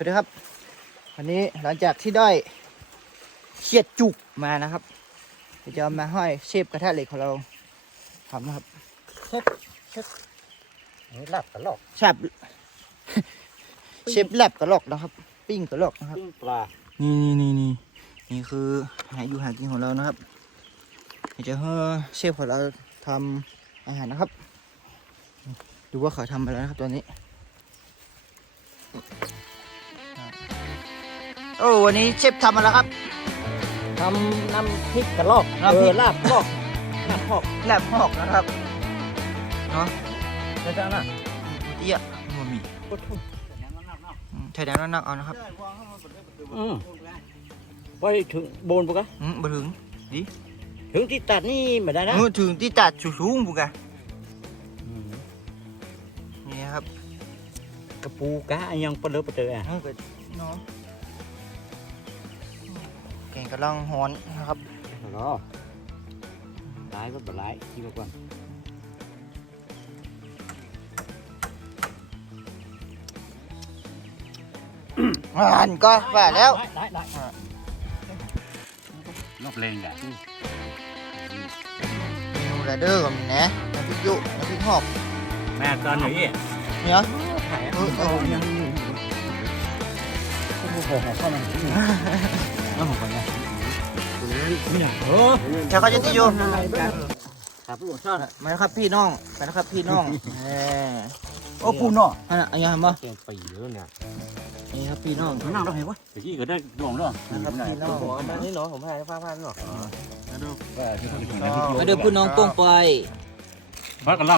วัสดีครับ วันนี้หลังจากที่ได้เขียดจุกมานะครับเดี๋ยวจะเอามาห้อยเชฟกระทะเหล็กของเราทำนะครับนี่หลับตลอดแชบเชฟแลบกระลอกนะครับ ปิ้งกระลอกนะครับปิ้งปลานี่นี่นี่นี่นี่คือหาอยู่หากินของเรานะครับเดี๋ยวจะให้เชฟของเราทำอาหารนะครับ ดูว่าเขาทำอะไรนะครับตัวนี้ โอ้วันนี้เชฟทำอะไรครับ ทำน้ำพริกกระลอกน้ำพริกเออลาบลอกลาบพอกแลบหอกนะครับเนาะนะจ๊ะน่ะเตี้ยมันมีพุทธอืมไทยแดงนักๆเอานะครับอืมไปถึงโบนปะกะอืมบถึงถึงที่ตัดนี่ไม่ได้นะมือถึงที่ตัดสูงๆปุ๊กะอืมนี่นะครับกระปูกะยังปลาเลอะปลาเตออะ เออก็เนาะ เก่งกำลังฮอนนะครับรอร้ายก็บ่ร้ายที่ก่อนอ่านก็ว่าแล้วได้ได้รอบเลงได้เมนูระเดอร์ก็มีนะน้ำพริกยุน้ำพริกหอกแม่ตอนนี้เนี่ยถ่ายเออเออยังโอ้โหเข้ามา เอาของไปนะนี่โอ้ชาวเขาจะติอยู่ครับผู้ชอบมาแล้วครับพี่น้องมาแล้วครับพี่น้องเออโอ้ปูเนาะอันน่ะอันยังบ่เก่งปีเยอะเนี่ยนี่ครับพี่น้องนั่งได้ไหมวะเดี๋ยวกี้ก็ได้ดวงด้วยนะครับพี่น้องมานี่เนาะผมให้ผ้าพันเนาะมาเดี๋ยวพี่น้องโป้งไปพักกันละ